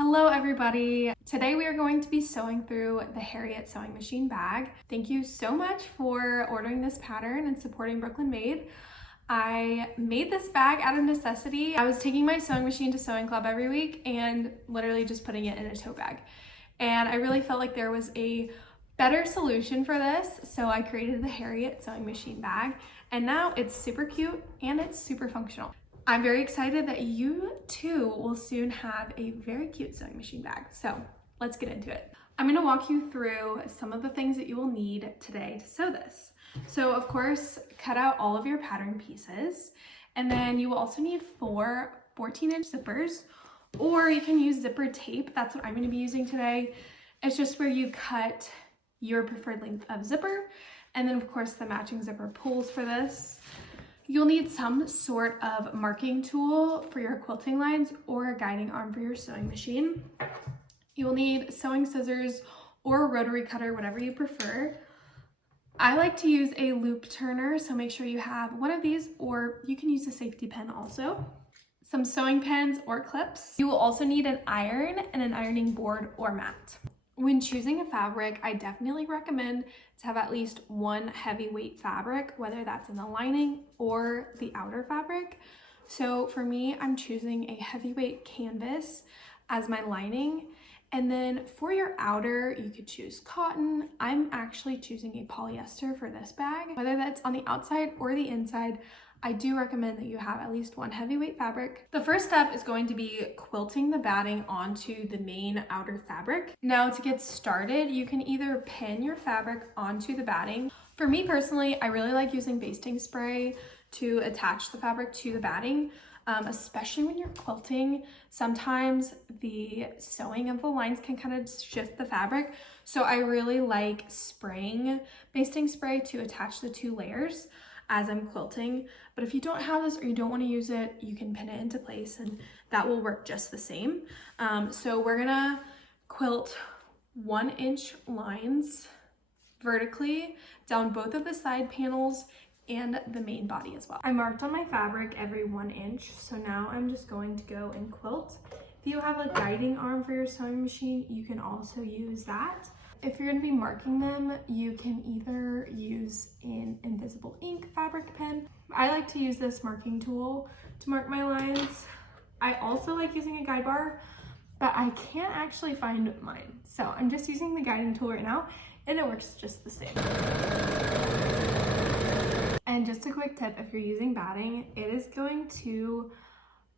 Hello everybody! Today we are going to be sewing through the Harriet sewing machine bag. Thank you so much for ordering this pattern and supporting Brooklyn Made. I made this bag out of necessity. I was taking my sewing machine to sewing club every week and literally just putting it in a tote bag. And I really felt like there was a better solution for this, so I created the Harriet sewing machine bag, and now it's super cute and it's super functional. I'm very excited that you too will soon have a very cute sewing machine bag. So let's get into it. I'm gonna walk you through some of the things that you will need today to sew this. So of course, cut out all of your pattern pieces, and then you will also need 4 14-inch zippers, or you can use zipper tape. That's what I'm gonna be using today. It's just where you cut your preferred length of zipper, and then of course the matching zipper pulls for this. You'll need some sort of marking tool for your quilting lines or a guiding arm for your sewing machine. You'll need sewing scissors or a rotary cutter, whatever you prefer. I like to use a loop turner, so make sure you have one of these, or you can use a safety pin also. Some sewing pins or clips. You will also need an iron and an ironing board or mat. When choosing a fabric, I definitely recommend to have at least one heavyweight fabric, whether that's in the lining or the outer fabric. So for me, I'm choosing a heavyweight canvas as my lining. And then for your outer, you could choose cotton. I'm actually choosing a polyester for this bag. Whether that's on the outside or the inside, I do recommend that you have at least one heavyweight fabric. The first step is going to be quilting the batting onto the main outer fabric. Now to get started, you can either pin your fabric onto the batting. For me personally, I really like using basting spray to attach the fabric to the batting, especially when you're quilting. Sometimes the sewing of the lines can kind of shift the fabric. So I really like spraying basting spray to attach the 2 layers as I'm quilting. But if you don't have this or you don't want to use it, you can pin it into place and that will work just the same. So we're gonna quilt 1-inch lines vertically down both of the side panels and the main body as well. I marked on my fabric every 1 inch, so now I'm just going to go and quilt. If you have a guiding arm for your sewing machine, you can also use that. If you're going to be marking them, you can either use an invisible ink fabric pen. I like to use this marking tool to mark my lines. I also like using a guide bar, but I can't actually find mine. So I'm just using the guiding tool right now, and it works just the same. And just a quick tip, if you're using batting, it is going to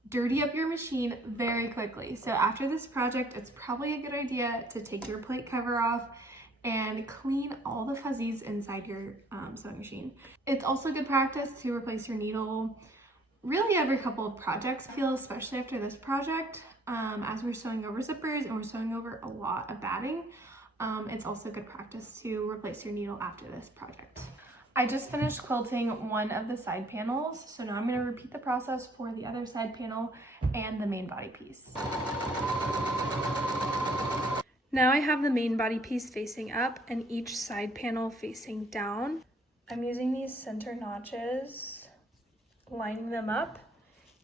dirty up your machine very quickly. So after this project, it's probably a good idea to take your plate cover off and clean all the fuzzies inside your sewing machine. It's also good practice to replace your needle really every couple of projects. I feel especially after this project, as we're sewing over zippers and we're sewing over a lot of batting, it's also good practice to replace your needle after this project. I just finished quilting one of the side panels, so now I'm going to repeat the process for the other side panel and the main body piece. Now I have the main body piece facing up and each side panel facing down. I'm using these center notches, lining them up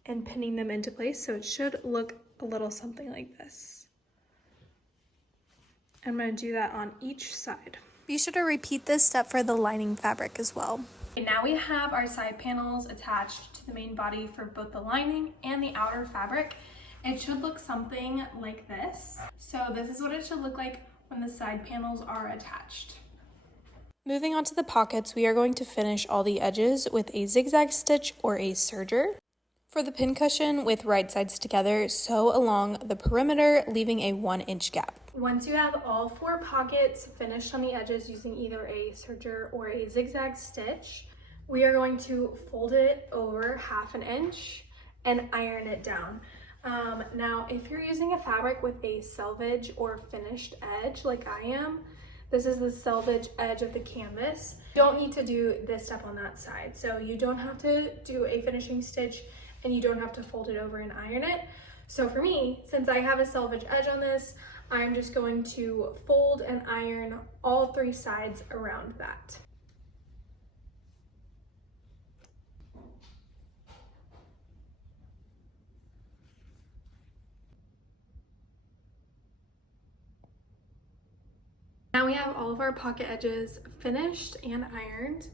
and pinning them into place, so it should look a little something like this. I'm going to do that on each side. Be sure to repeat this step for the lining fabric as well. Now we have our side panels attached to the main body for both the lining and the outer fabric. It should look something like this. So this is what it should look like when the side panels are attached. Moving on to the pockets, we are going to finish all the edges with a zigzag stitch or a serger. For the pincushion, with right sides together, sew along the perimeter, leaving a 1-inch gap. Once you have all 4 pockets finished on the edges using either a serger or a zigzag stitch, we are going to fold it over 1/2 inch and iron it down. Now, if you're using a fabric with a selvage or finished edge like I am, this is the selvage edge of the canvas. You don't need to do this step on that side. So you don't have to do a finishing stitch and you don't have to fold it over and iron it. So for me, since I have a selvage edge on this, I'm just going to fold and iron all 3 sides around that. Now we have all of our pocket edges finished and ironed.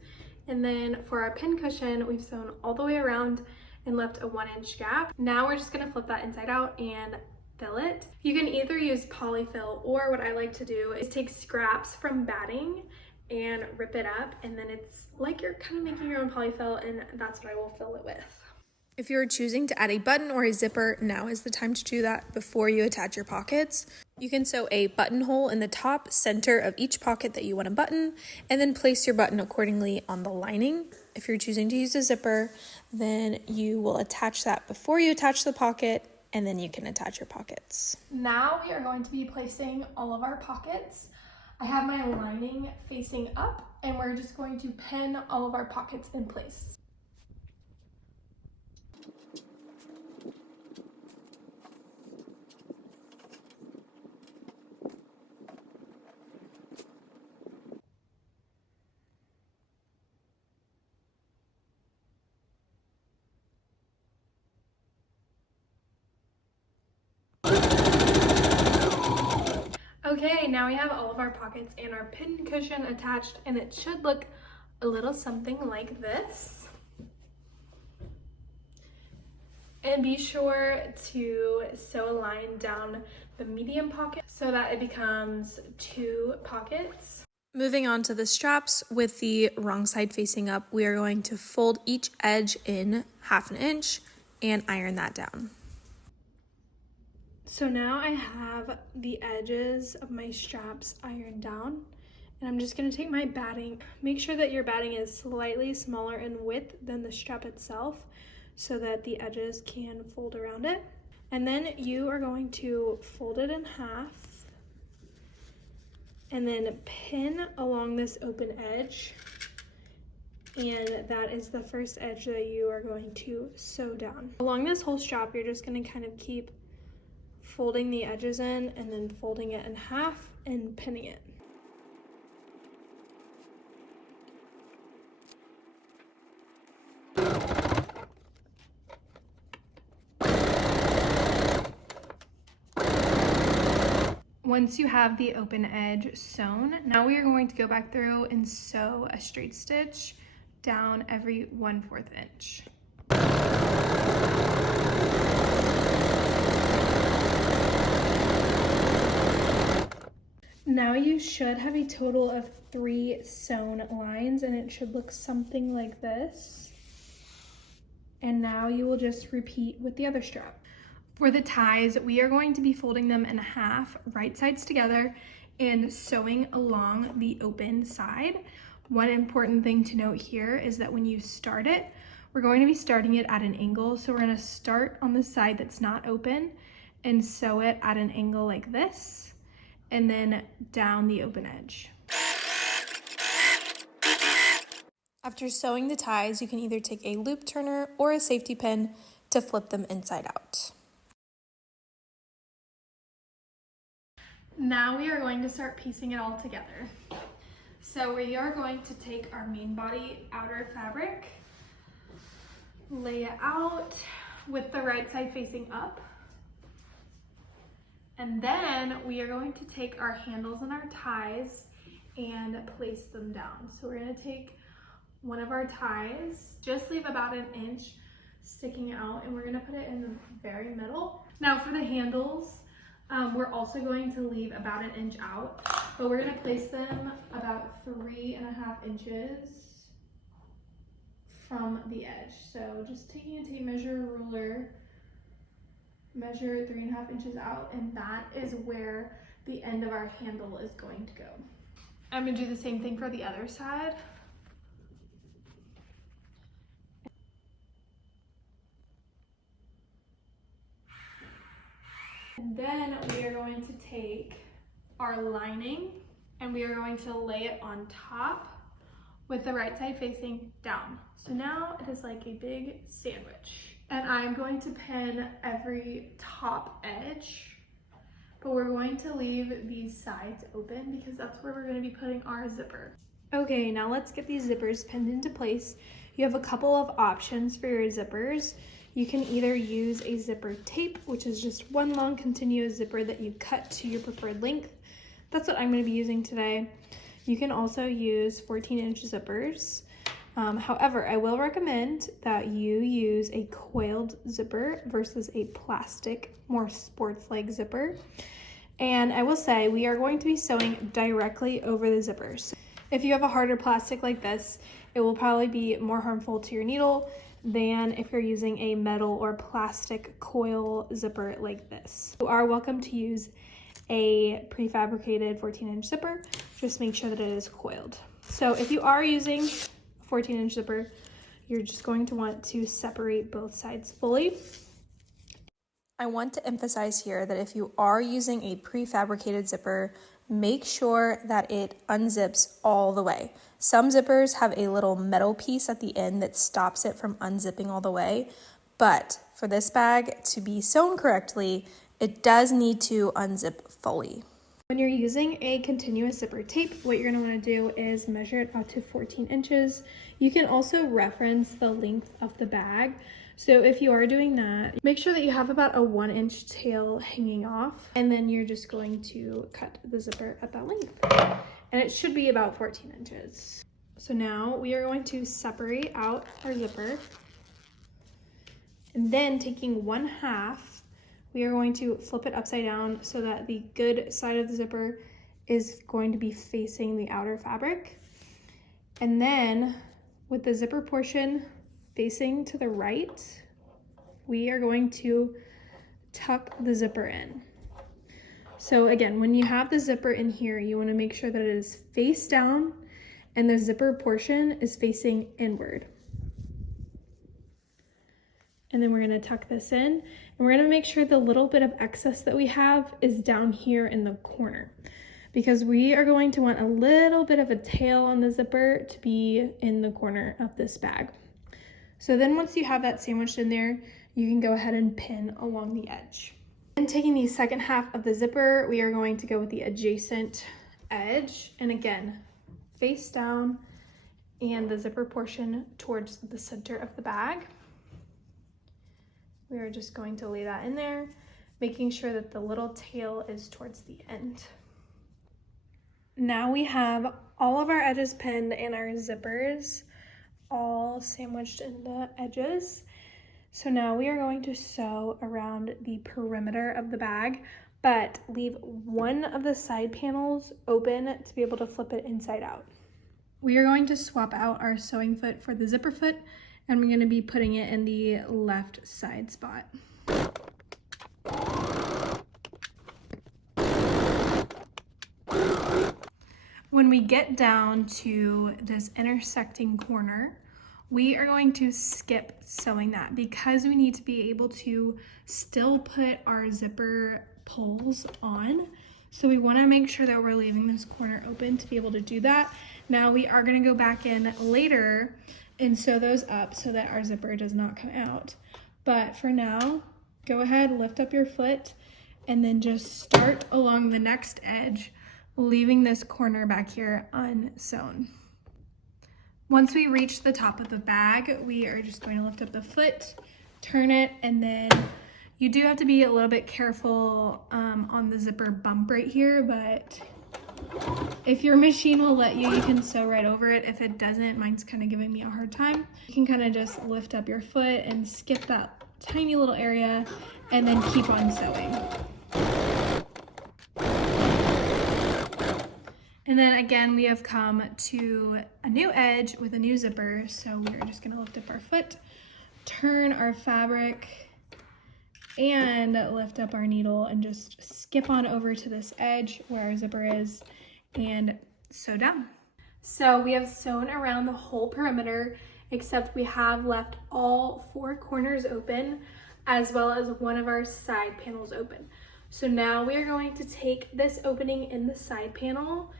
And then for our pin cushion, we've sewn all the way around and left a 1-inch gap. Now we're just gonna flip that inside out and fill it. You can either use polyfill, or what I like to do is take scraps from batting and rip it up, and then it's like you're kind of making your own polyfill, and that's what I will fill it with. If you're choosing to add a button or a zipper, now is the time to do that before you attach your pockets. You can sew a buttonhole in the top center of each pocket that you want to button, and then place your button accordingly on the lining. If you're choosing to use a zipper, then you will attach that before you attach the pocket, and then you can attach your pockets. Now we are going to be placing all of our pockets. I have my lining facing up, and we're just going to pin all of our pockets in place. Okay, now we have all of our pockets and our pin cushion attached, and it should look a little something like this. And be sure to sew a line down the medium pocket so that it becomes 2 pockets. Moving on to the straps, with the wrong side facing up, we are going to fold each edge in 1/2 inch and iron that down. So now I have the edges of my straps ironed down, and I'm just going to take my batting. Make sure that your batting is slightly smaller in width than the strap itself so that the edges can fold around it. And then you are going to fold it in half and then pin along this open edge, and that is the first edge that you are going to sew down. Along this whole strap, you're just going to kind of keep folding the edges in and then folding it in half and pinning it. Once you have the open edge sewn, now we are going to go back through and sew a straight stitch down every 1/4 inch. Now you should have a total of 3 sewn lines, and it should look something like this. And now you will just repeat with the other strap. For the ties, we are going to be folding them in half, right sides together, and sewing along the open side. One important thing to note here is that when you start it, we're going to be starting it at an angle. So we're going to start on the side that's not open and sew it at an angle like this, and then down the open edge. After sewing the ties, you can either take a loop turner or a safety pin to flip them inside out. Now we are going to start piecing it all together. So we are going to take our main body outer fabric, lay it out with the right side facing up, and then we are going to take our handles and our ties and place them down. So we're going to take one of our ties, just leave about 1 inch sticking out, and we're going to put it in the very middle. Now for the handles, we're also going to leave about 1 inch out, but we're going to place them about 3.5 inches from the edge. So just taking a tape measure, ruler, measure 3.5 inches out, and that is where the end of our handle is going to go. I'm going to do the same thing for the other side. And then we are going to take our lining and we are going to lay it on top with the right side facing down. So now it is like a big sandwich. And I'm going to pin every top edge, but we're going to leave these sides open because that's where we're going to be putting our zipper. Okay, now let's get these zippers pinned into place. You have a couple of options for your zippers. You can either use a zipper tape, which is just one long continuous zipper that you cut to your preferred length. that's what I'm going to be using today. You can also use 14-inch zippers. However, I will recommend that you use a coiled zipper versus a plastic, more sports-like zipper. And I will say we are going to be sewing directly over the zippers. If you have a harder plastic like this, it will probably be more harmful to your needle than if you're using a metal or plastic coil zipper like this. You are welcome to use a prefabricated 14-inch zipper. Just make sure that it is coiled. So if you are using a 14-inch zipper, you're just going to want to separate both sides fully. I want to emphasize here that if you are using a prefabricated zipper, make sure that it unzips all the way. Some zippers have a little metal piece at the end that stops it from unzipping all the way, but for this bag to be sewn correctly, it does need to unzip fully. When you're using a continuous zipper tape, what you're going to want to do is measure it out to 14 inches. You can also reference the length of the bag. So if you are doing that, make sure that you have about a 1-inch tail hanging off, and then you're just going to cut the zipper at that length. And it should be about 14 inches. So now we are going to separate out our zipper, and then taking 1/2, we are going to flip it upside down so that the good side of the zipper is going to be facing the outer fabric. And then with the zipper portion facing to the right, we are going to tuck the zipper in. So again, when you have the zipper in here, you want to make sure that it is face down and the zipper portion is facing inward. And then we're going to tuck this in, and we're going to make sure the little bit of excess that we have is down here in the corner, because we are going to want a little bit of a tail on the zipper to be in the corner of this bag. So then once you have that sandwiched in there, you can go ahead and pin along the edge. And taking the second half of the zipper, we are going to go with the adjacent edge, and again, face down and the zipper portion towards the center of the bag. We are just going to lay that in there, making sure that the little tail is towards the end. Now we have all of our edges pinned and our zippers all sandwiched in the edges. So now we are going to sew around the perimeter of the bag, but leave one of the side panels open to be able to flip it inside out. We are going to swap out our sewing foot for the zipper foot, and we're going to be putting it in the left side spot. When we get down to this intersecting corner, we are going to skip sewing that because we need to be able to still put our zipper pulls on. So we want to make sure that we're leaving this corner open to be able to do that. Now we are going to go back in later and sew those up so that our zipper does not come out. But for now, go ahead, lift up your foot, and then just start along the next edge, leaving this corner back here unsewn. Once we reach the top of the bag, we are just going to lift up the foot, turn it, and then you do have to be a little bit careful on the zipper bump right here, but if your machine will let you, you can sew right over it. If it doesn't, mine's kind of giving me a hard time. You can kind of just lift up your foot and skip that tiny little area and then keep on sewing. And then again, we have come to a new edge with a new zipper. So we're just gonna lift up our foot, turn our fabric, and lift up our needle and just skip on over to this edge where our zipper is and sew down. So we have sewn around the whole perimeter, except we have left all 4 corners open as well as one of our side panels open. So now we are going to take this opening in the side panel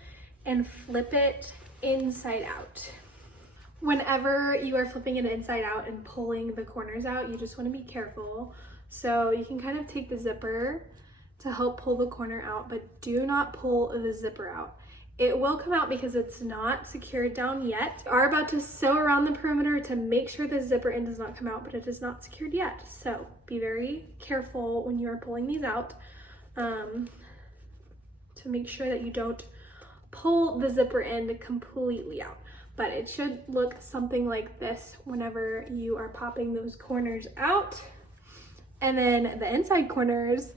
and flip it inside out. Whenever you are flipping it inside out and pulling the corners out, you just want to be careful. So you can kind of take the zipper to help pull the corner out, but do not pull the zipper out. It will come out because it's not secured down yet. We are about to sew around the perimeter to make sure the zipper end does not come out, but it is not secured yet. So be very careful when you are pulling these out to to make sure that you don't pull the zipper end completely out. But it should look something like this whenever you are popping those corners out. And then the inside corners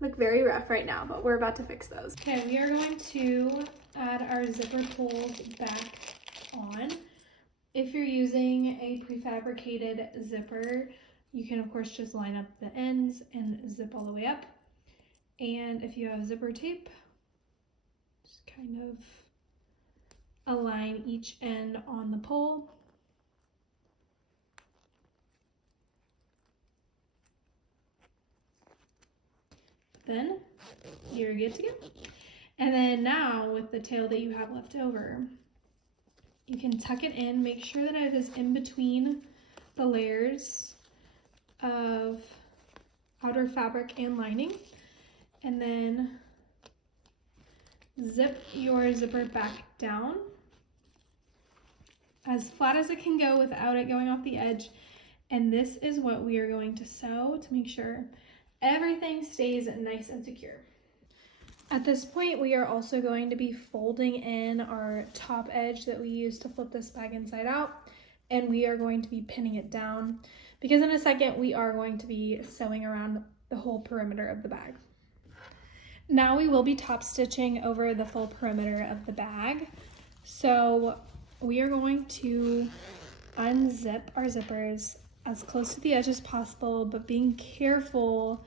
look very rough right now, but we're about to fix those. Okay, we are going to add our zipper pulls back on. If you're using a prefabricated zipper, you can of course just line up the ends and zip all the way up. And if you have zipper tape, just kind of align each end on the pull. Then you're good to go. And then now with the tail that you have left over, you can tuck it in, make sure that it is in between the layers of outer fabric and lining, and then zip your zipper back down as flat as it can go without it going off the edge. And this is what we are going to sew to make sure everything stays nice and secure. At this point, we are also going to be folding in our top edge that we use to flip this bag inside out, and we are going to be pinning it down because in a second we are going to be sewing around the whole perimeter of the bag. Now we will be top stitching over the full perimeter of the bag. So we are going to unzip our zippers as close to the edge as possible, but being careful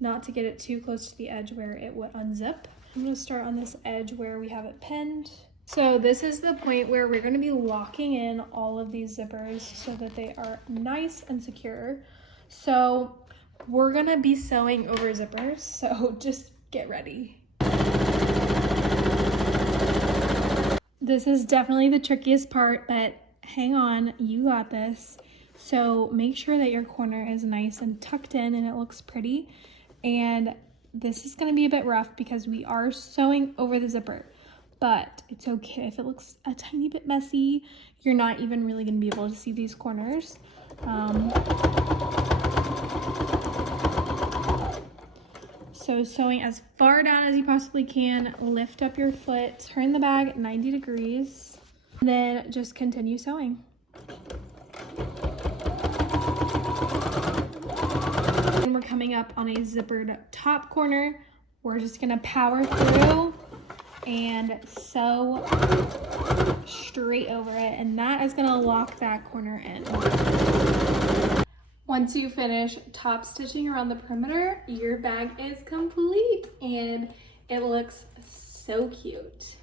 not to get it too close to the edge where it would unzip. I'm going to start on this edge where we have it pinned. So this is the point where we're going to be locking in all of these zippers so that they are nice and secure. So we're going to be sewing over zippers, so just get ready. This is definitely the trickiest part, but hang on, you got this. So make sure that your corner is nice and tucked in and it looks pretty. And this is going to be a bit rough because we are sewing over the zipper, but it's okay if it looks a tiny bit messy. You're not even really going to be able to see these corners. So sewing as far down as you possibly can, lift up your foot, turn the bag 90 degrees, and then just continue sewing. And we're coming up on a zippered top corner. We're just gonna power through and sew straight over it, and that is gonna lock that corner in. Once you finish top stitching around the perimeter, your bag is complete and it looks so cute.